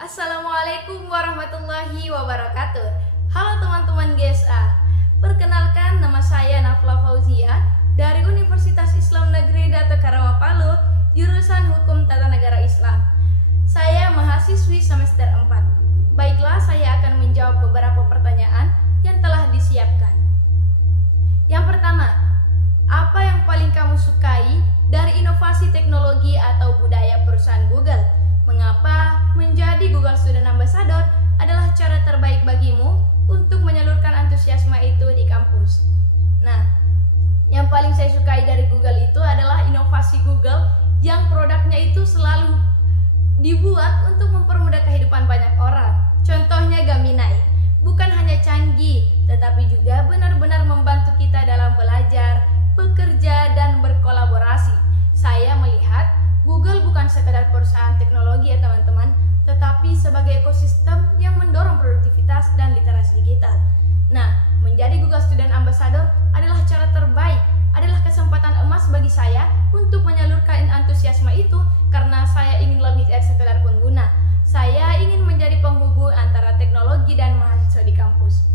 Assalamualaikum warahmatullahi wabarakatuh. Halo teman-teman GSA. Perkenalkan, nama saya Nafla Fauzia dari Universitas Islam Negeri Dato Karama Palu, jurusan Hukum Tata Negara Islam. Saya mahasiswi semester 4. Baiklah, saya akan menjawab beberapa pertanyaan yang telah disiapkan. Yang pertama, apa yang paling kamu sukai dari inovasi teknologi atau budaya perusahaan Google? Mengapa menjadi Google Student Ambassador adalah cara terbaik bagimu untuk menyalurkan antusiasme itu di kampus? Nah, yang paling saya sukai dari Google itu adalah inovasi Google yang produknya itu selalu dibuat untuk mempermudah kehidupan banyak orang. Contohnya Gemini, bukan hanya canggih, tetapi juga benar-benar membantu kita dalam belajar, bekerja, dan berkolaborasi. Saya melihat Google bukan sekadar perusahaan teknologi ya teman-teman, tetapi sebagai ekosistem yang mendorong produktivitas dan literasi digital. Nah, menjadi Google Student Ambassador adalah cara terbaik, adalah kesempatan emas bagi saya untuk menyalurkan antusiasme itu karena saya ingin lebih dari sekadar pengguna. Saya ingin menjadi penghubung antara teknologi dan mahasiswa di kampus.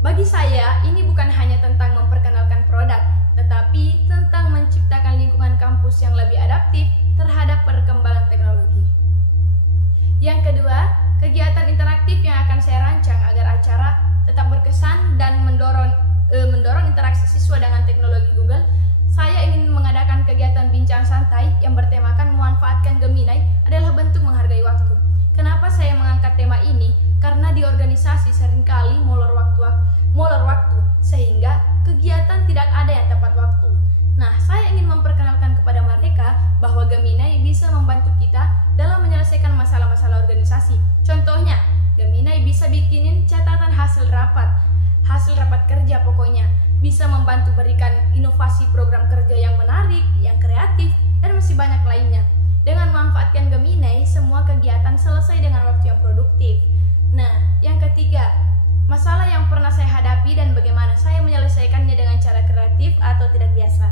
Bagi saya, ini bukan hanya tentang memperkenalkan produk, tetapi tentang menciptakan lingkungan kampus yang lebih adaptif terhadap perkembangan teknologi. Yang kedua, kegiatan interaktif yang akan saya rancang agar acara tetap berkesan dan mendorong interaksi siswa dengan teknologi Google. Saya ingin mengadakan kegiatan bincang santai yang bertemakan memanfaatkan Gemini adalah bentuk menghargai waktu. Kenapa saya mengangkat tema ini? Karena di organisasi seringkali molor waktu, sehingga kegiatan tidak ada yang tepat waktu. Nah, saya ingin memperkenalkan kepada mereka bahwa Gemini bisa membantu kita dalam menyelesaikan masalah-masalah organisasi. Contohnya, Gemini bisa bikinin catatan hasil rapat kerja pokoknya. Bisa membantu berikan inovasi program kerja yang menarik, yang kreatif, dan masih banyak lainnya. Dengan memanfaatkan Gemini, semua kegiatan selesai dengan waktu yang produktif. Nah, yang ketiga, masalah yang pernah saya hadapi dan bagaimana saya menyelesaikannya dengan cara kreatif atau tidak biasa.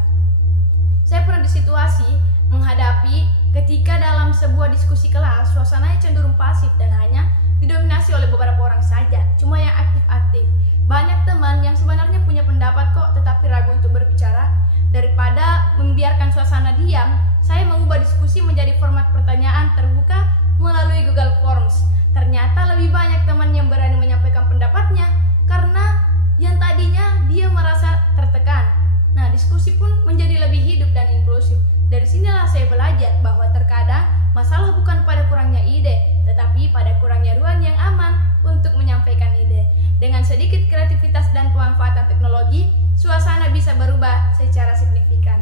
Saya pernah di situasi menghadapi ketika dalam sebuah diskusi kelas, suasananya cenderung pasif dan hanya didominasi oleh beberapa orang saja, cuma yang aktif-aktif. Banyak teman yang sebenarnya punya pendapat kok, tetapi ragu untuk berbicara. Daripada membiarkan suasana diam, saya mengubah diskusi menjadi format pertanyaan terbuka melalui Google Forms. Ternyata lebih banyak teman yang berani menyampaikan pendapatnya karena yang tadinya dia merasa tertekan. Nah, diskusi pun menjadi lebih hidup dan inklusif. Dari sinilah saya belajar bahwa terkadang masalah bukan pada kurangnya ide, tetapi pada kurangnya ruang yang aman untuk menyampaikan ide. Dengan sedikit kreativitas dan pemanfaatan teknologi, suasana bisa berubah secara signifikan.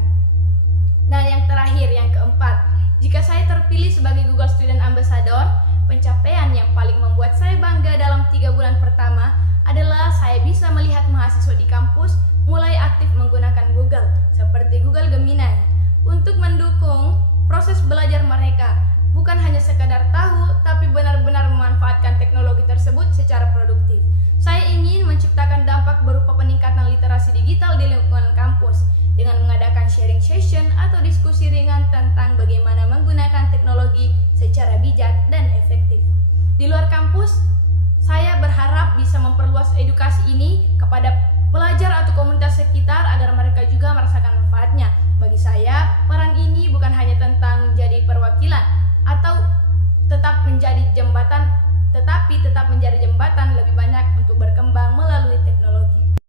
Dan yang terakhir, yang keempat, jika saya terpilih sebagai Google Student Ambassador, pencapaian yang paling membuat saya bangga dalam 3 bulan pertama adalah saya bisa melihat mahasiswa di kampus mulai aktif menggunakan Google, seperti Google Gemini, untuk mendukung proses belajar mereka. Bukan hanya sekadar tahu, tapi benar-benar memanfaatkan teknologi tersebut secara produktif. Saya ingin menciptakan dampak berupa peningkatan literasi digital di lingkungan kampus dengan mengadakan sharing session atau diskusi ringan tentang bagaimana menggunakan teknologi secara bijak dan efektif. Di luar kampus, saya berharap bisa memperluas edukasi ini kepada pelajar atau komunitas sekitar agar mereka juga merasakan manfaatnya. Bagi saya, peran ini bukan hanya tentang menjadi perwakilan atau tetap menjadi jembatan, tetapi tetap menjadi jembatan lebih banyak untuk